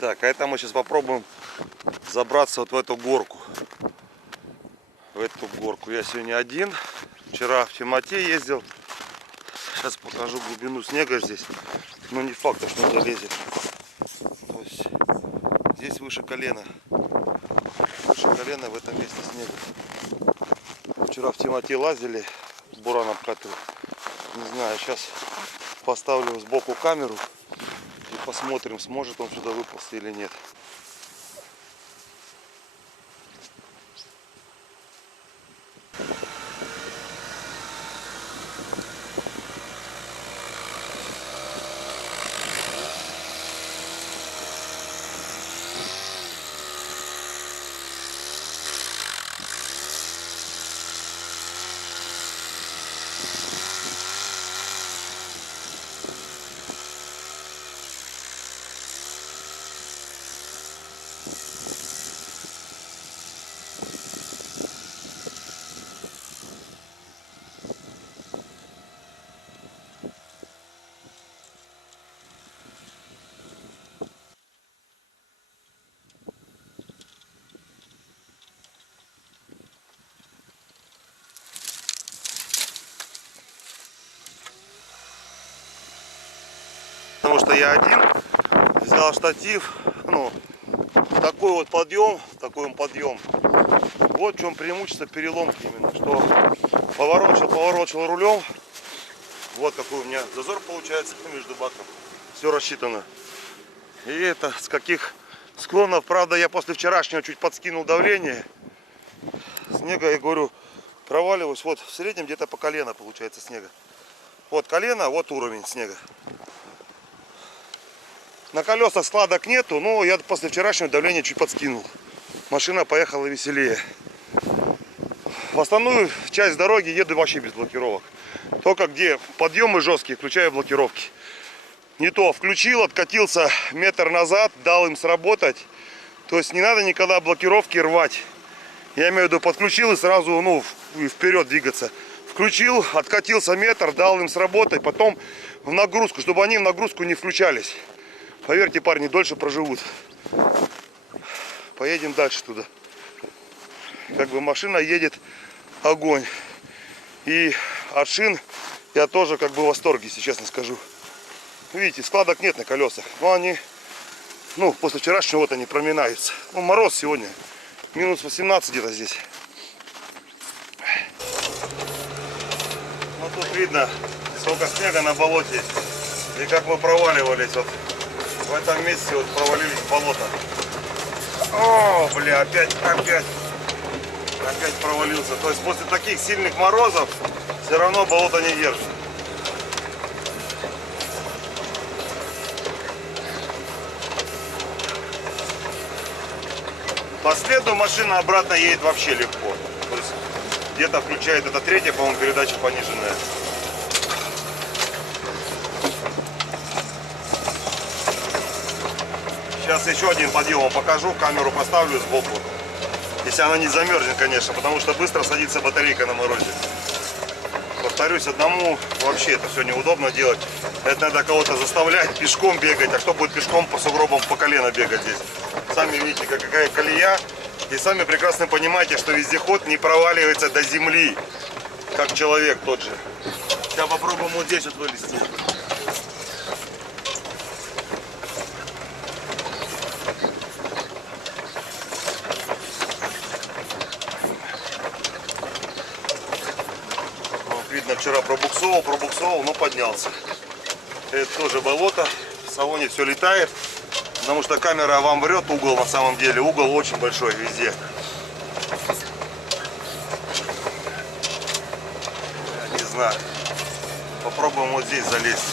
Так, а это мы сейчас попробуем забраться вот в эту горку. В эту горку. Я сегодня один. Вчера в темноте ездил. Сейчас покажу глубину снега здесь. Но не факт, что он залезет. То есть здесь выше колена. Выше колена в этом месте снега. Вчера в темноте лазили, буран обкатывал. Не знаю, сейчас поставлю сбоку камеру и посмотрим, сможет он сюда выползти или нет. Потому что я один, взял штатив, такой вот подъем, Вот в чем преимущество переломки именно, что поворочил рулем, вот какой у меня зазор получается между баком, все рассчитано. И это с каких склонов, правда, я после вчерашнего чуть подскинул давление, снега, я говорю, проваливаюсь, вот в среднем где-то по колено получается снега. Вот колено, вот уровень снега. На колесах складок нету, но я после вчерашнего давления чуть подскинул. Машина поехала веселее. В основную часть дороги еду вообще без блокировок. Только где подъемы жесткие, включаю блокировки. Не то включил, откатился метр назад, дал им сработать. То есть не надо никогда блокировки рвать. Я имею в виду, подключил и сразу вперед двигаться. Включил, откатился метр, дал им сработать, потом в нагрузку, чтобы они в нагрузку не включались. Поверьте, парни, дольше проживут. Поедем дальше туда. Как бы машина едет огонь. И от шин я тоже как бы в восторге, если честно скажу. Видите, складок нет на колесах. Но они, после вчерашнего вот они проминаются. Мороз сегодня. Минус 18 где-то здесь. Тут видно, сколько снега на болоте. И как мы проваливались. Вот в этом месте вот провалились в болото. О, бля, опять провалился. То есть после таких сильных морозов все равно болото не держит. По следу машина обратно едет вообще легко. То есть где-то включает, это третья, по-моему, передача пониженная. Сейчас еще один подъем вам покажу, камеру поставлю сбоку. Если она не замерзнет, конечно, потому что быстро садится батарейка на морозе. Повторюсь, одному вообще это все неудобно делать. Это надо кого-то заставлять пешком бегать. А что будет пешком по сугробам по колено бегать здесь? Сами видите, какая колея. И сами прекрасно понимаете, что вездеход не проваливается до земли, как человек тот же. Сейчас попробуем вот здесь вот вылезти. Видно, вчера пробуксовал, но поднялся. Это тоже болото. В салоне все летает. Потому что камера вам врет угол, на самом деле. Угол очень большой везде. Я не знаю. Попробуем вот здесь залезть.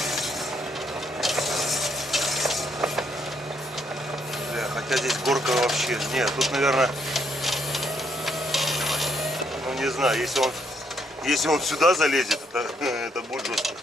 Хотя здесь горка вообще. Нет, тут, наверное, не знаю, если он сюда залезет, это будет жестко.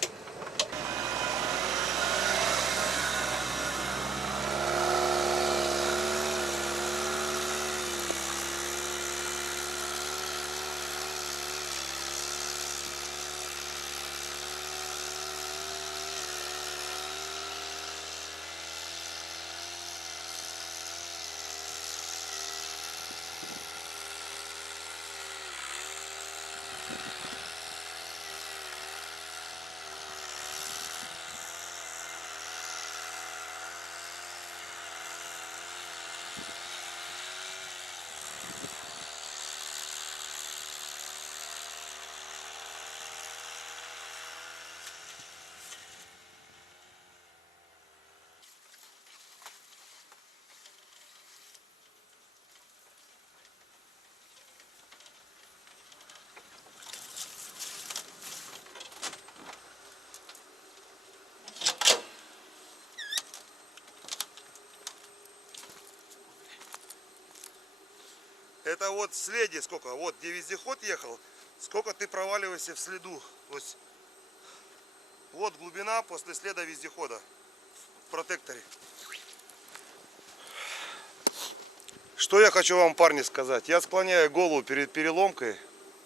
Это вот в следе сколько, вот где вездеход ехал, сколько ты проваливаешься в следу. То есть вот глубина после следа вездехода в протекторе. Что я хочу вам, парни, сказать. Я склоняю голову перед переломкой,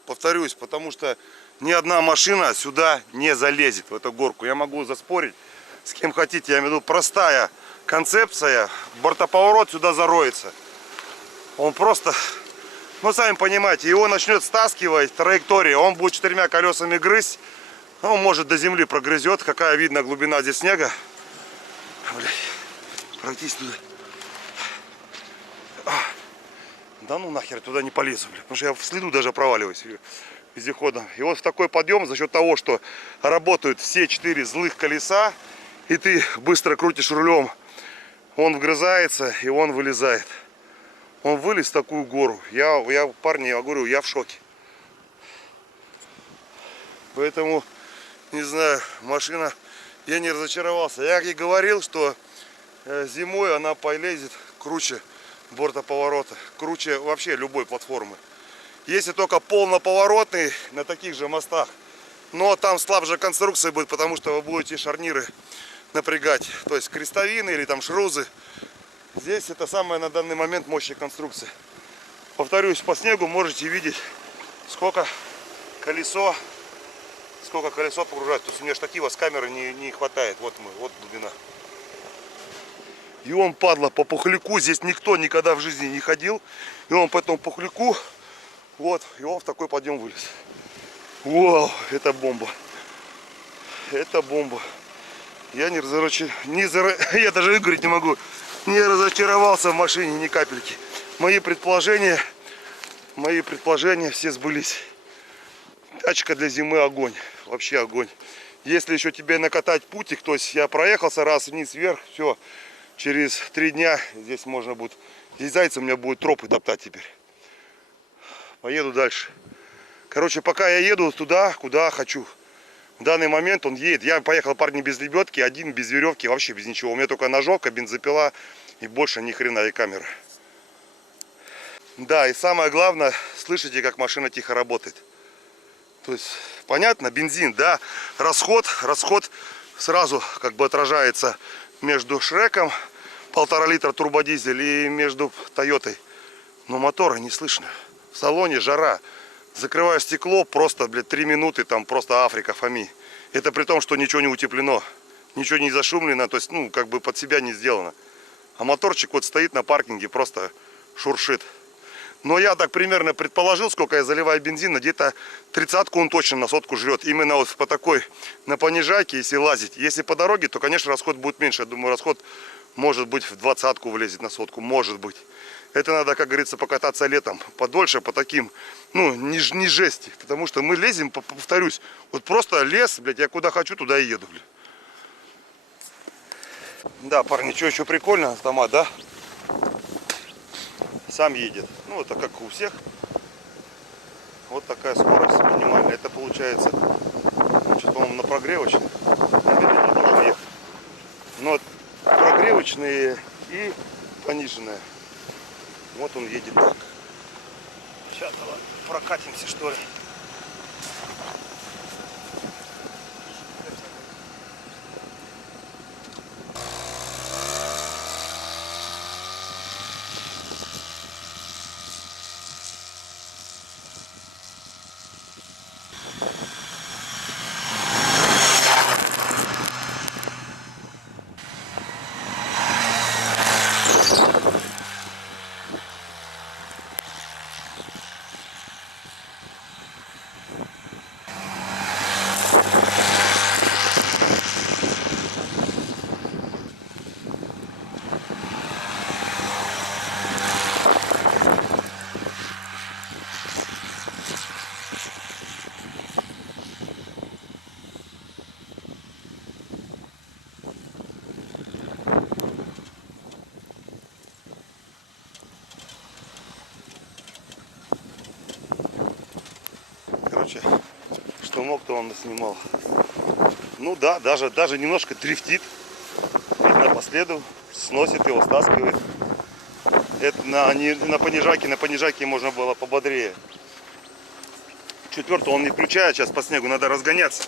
повторюсь, потому что ни одна машина сюда не залезет, в эту горку. Я могу заспорить с кем хотите. Я имею в виду простая концепция. Бортоповорот сюда зароется. Он просто, ну сами понимаете, его начнет стаскивать траектория. Он будет 4 колесами грызть. Он может до земли прогрызет. Какая видна глубина здесь снега. Блядь, пройтись туда. Да ну нахер, туда не полезу, блядь, потому что я в следу даже проваливаюсь вездеходом. И вот в такой подъем за счет того, что работают все 4 злых колеса, и ты быстро крутишь рулем, он вгрызается и он вылезает. Он вылез в такую гору. Я парни, я говорю, я в шоке. Поэтому, не знаю, машина, я не разочаровался. Я и говорил, что зимой она полезет круче бортоповорота, круче вообще любой платформы. Если только полноповоротный на таких же мостах, но там слабже конструкция будет, потому что вы будете шарниры напрягать, то есть крестовины или там шрузы. Здесь это самая на данный момент мощная конструкция. Повторюсь, по снегу можете видеть, сколько колесо погружать. То есть у меня штатива с камеры не хватает. Вот глубина. И он, падла, по пухляку, здесь никто никогда в жизни не ходил. И он по этому пухляку, вот, и он в такой подъем вылез. Вау, это бомба. Это бомба. Я я даже говорить не могу. Не разочаровался в машине ни капельки. Мои предположения все сбылись. Тачка для зимы огонь. Вообще огонь. Если еще тебе накатать путик, то есть я проехался раз вниз вверх, все. Через 3 дня здесь можно будет. Здесь зайцы у меня будут тропы топтать теперь. Поеду дальше. Короче, пока я еду туда, куда хочу. В данный момент он едет. Я поехал, парни, без лебедки, один без веревки, вообще без ничего. У меня только ножовка, бензопила и больше ни хрена и камера. Да, и самое главное, слышите, как машина тихо работает. То есть, понятно, бензин, да, расход сразу как бы отражается между Шреком 1,5 литра турбодизель и между Тойотой. Но мотора не слышно. В салоне жара. Закрываю стекло, просто, блядь, 3 минуты, там просто Африка, Фоми. Это при том, что ничего не утеплено. Ничего не зашумлено, то есть, ну, как бы под себя не сделано. А моторчик вот стоит на паркинге, просто шуршит. Но я так примерно предположил, сколько я заливаю бензина, где-то 30-ку он точно на сотку жрет. Именно вот по такой, на понижайке, если лазить. Если по дороге, то, конечно, расход будет меньше. Я думаю, расход может быть в 20-ку влезет на сотку, может быть. Это надо, как говорится, покататься летом подольше по таким, ну, не жести. Потому что мы лезем, повторюсь, вот просто лес, блядь, я куда хочу, туда и еду, блядь. Да, парни, что еще прикольно, автомат, да? Сам едет. Ну, это как у всех. Вот такая скорость минимальная. Это получается, сейчас, по-моему, на прогревочной. Медленно должен ехать. Но прогревочные и пониженные. Вот он едет так. Сейчас давай прокатимся, что ли. Короче, что мог, то он снимал. Ну да, даже немножко дрифтит. Видно по следу, сносит его, стаскивает. Это на понижайке можно было пободрее. Четвертый он не включает, сейчас по снегу надо разгоняться.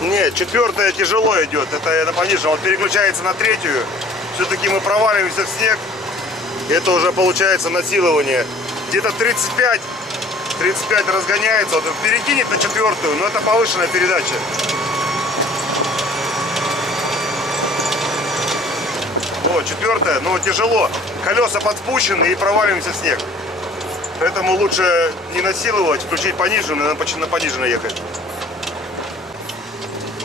Нет, четвертая тяжело идет, это на пониженном. Он переключается на третью. Все-таки мы проваливаемся в снег. Это уже получается насилование. Где-то 35 разгоняется. Вот перекинет на четвертую, но это повышенная передача. О, четвертая, но тяжело. Колеса подспущены и проваливаемся в снег. Поэтому лучше не насиловать, включить пониженную, на пониженной ехать.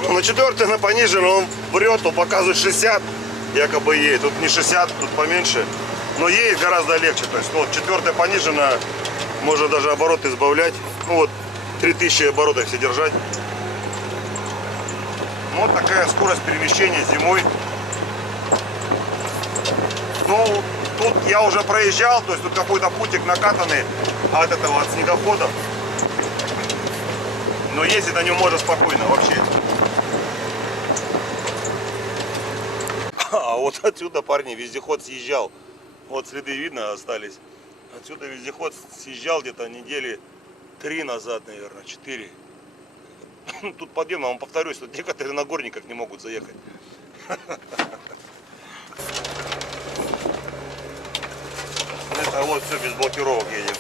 На четвертой на пониженной он врет, он показывает 60, якобы едет. Тут не 60, тут поменьше. Но едет гораздо легче. То есть, ну, вот четвертая пониженная, можно даже обороты избавлять. Ну вот 3000 оборотов все держать. Вот такая скорость перемещения зимой. Ну, тут я уже проезжал, то есть тут какой-то путик накатанный от этого, от снегохода. Но ездить на нем можно спокойно вообще. А вот отсюда, парни, вездеход съезжал. Вот следы видно остались. Отсюда вездеход съезжал где-то недели 3 назад, наверное, 4. Тут подъем, я вам повторюсь, тут некоторые на горниках не могут заехать. Это вот все без блокировок едет.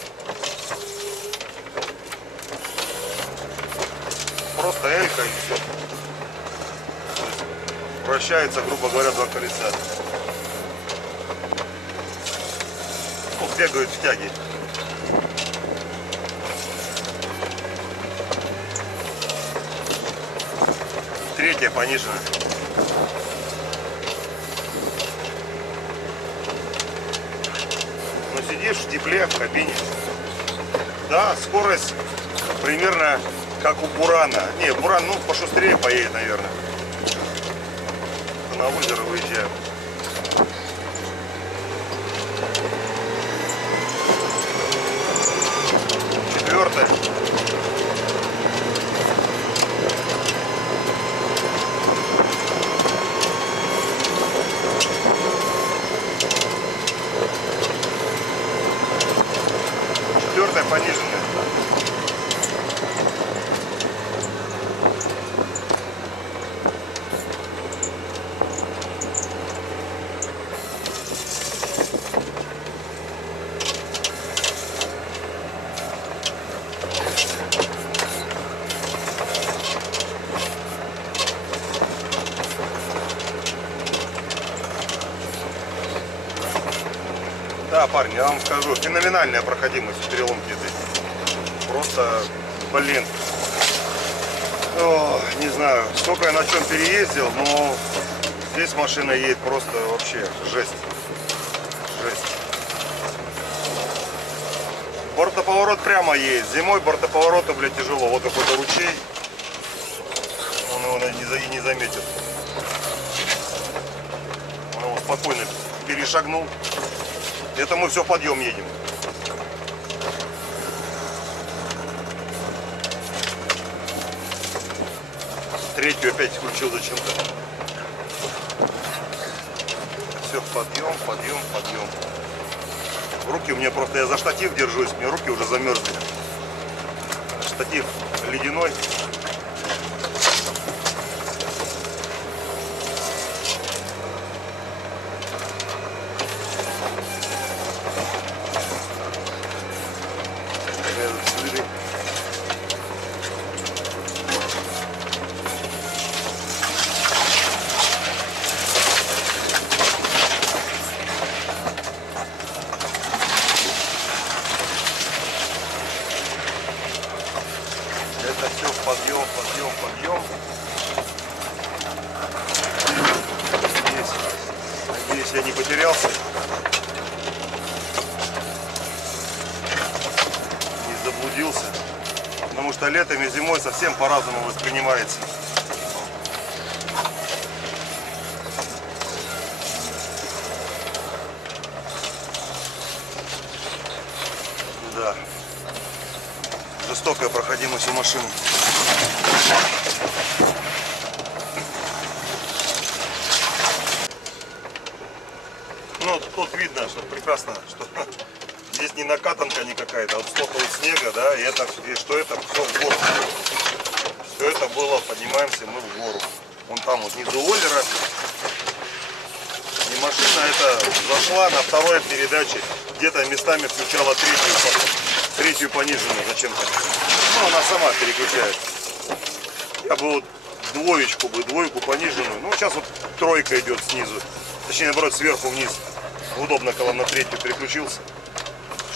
Просто элька и все. Вращается, грубо говоря, два колеса. Ну, бегают в тяге. Третья понижена. Но сидишь в тепле, в кабине. Да, скорость примерно как у Бурана. Не, Буран, ну, пошустрее поедет, наверное. На озеро выезжаем. Четвертая. Четвертая пониженная. Да, парни, я вам скажу, феноменальная проходимость в переломке этой. Просто, блин. О, не знаю, сколько я на чем переездил, но здесь машина едет просто вообще жесть. Жесть. Бортоповорот прямо едет. Зимой бортоповороту, блядь, тяжело. Вот какой-то ручей. Он его не заметит. Он его спокойно перешагнул. Это мы все подъем едем. Третью опять включил зачем-то. Все, подъем, подъем, подъем. Руки у меня просто, я за штатив держусь, мне руки уже замерзли. Штатив ледяной. Это все подъем, подъем, подъем. Надеюсь, я не потерялся. Не заблудился. Потому что летом и зимой совсем по-разному воспринимается. Да. Жестокая проходимость у машины. тут видно, что прекрасно, что здесь не накатанка никакая-то, вот столько вот снега, да, и это, и что это все в гору. Все это было, поднимаемся мы в гору. Вон там вот внизу Оллера. И машина эта зашла на второй передаче, где-то местами включала третью пониженную зачем-то. Ну, она сама переключает. Я бы вот двойку пониженную. Ну, сейчас вот тройка идет снизу. Точнее, наоборот, сверху вниз. Удобно, когда на третью переключился.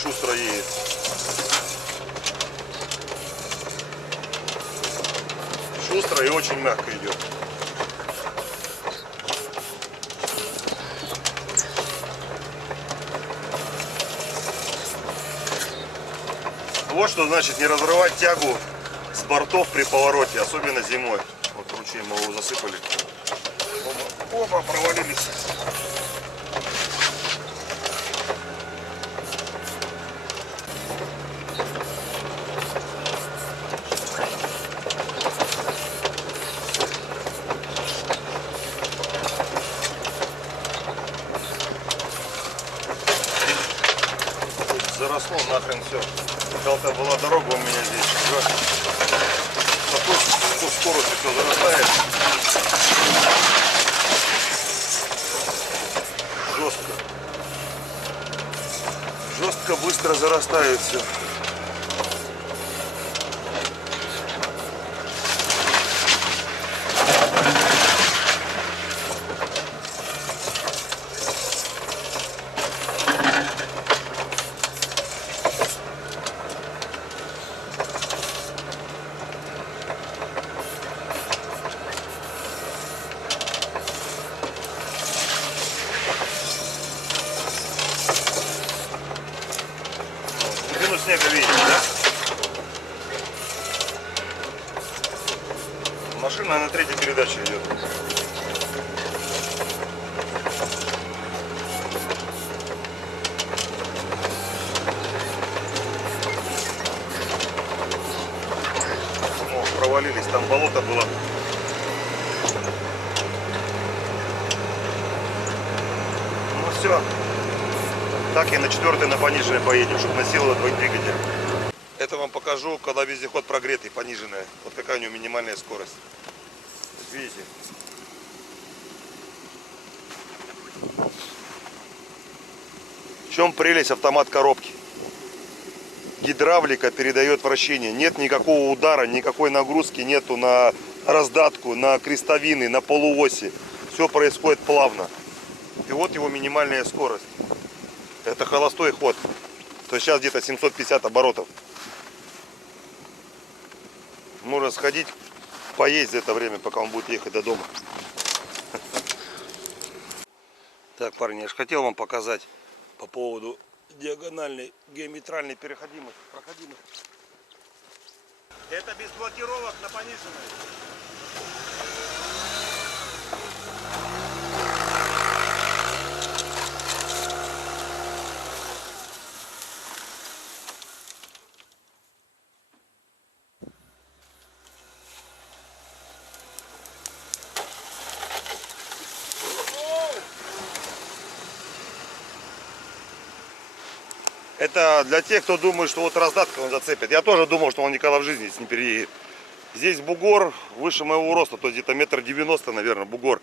Шустро едет. Шустро и очень мягко идет. Вот что значит не разрывать тягу с бортов при повороте, особенно зимой. Вот ручей мы его засыпали. Оба провалились. Заросло нахрен все. Когда-то была дорога у меня здесь. С такой скоростью все зарастает. Жестко. Жестко, быстро зарастает все. Снега видите, да? Машина на третьей передаче идет. О, провалились, там болото было. Ну все. Так и на четвертой на пониженной поедем, чтобы насиловать двигатель. Это вам покажу, когда вездеход прогретый, пониженная. Вот какая у него минимальная скорость. Видите? В чем прелесть автомат коробки? Гидравлика передает вращение. Нет никакого удара, никакой нагрузки нету на раздатку, на крестовины, на полуоси. Все происходит плавно. И вот его минимальная скорость. Это холостой ход. То есть сейчас где-то 750 оборотов. Можно сходить, поесть за это время, пока он будет ехать до дома. Так, парни, я же хотел вам показать по поводу диагональной, геометральной проходимости. Это без блокировок на пониженной. Это для тех, кто думает, что вот раздатка он зацепит. Я тоже думал, что он никогда в жизни здесь не переедет. Здесь бугор выше моего роста, то есть где-то 1,90 м, наверное, бугор.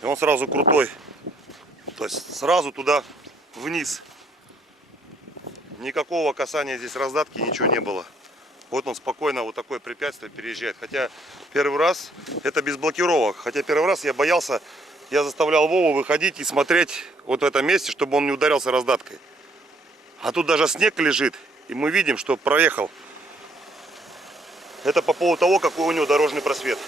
И он сразу крутой. То есть сразу туда вниз. Никакого касания здесь раздатки, ничего не было. Вот он спокойно вот такое препятствие переезжает. Хотя первый раз это без блокировок. Хотя первый раз я боялся, я заставлял Вову выходить и смотреть вот в этом месте, чтобы он не ударился раздаткой. А тут даже снег лежит, и мы видим, что проехал. Это по поводу того, какой у него дорожный просвет.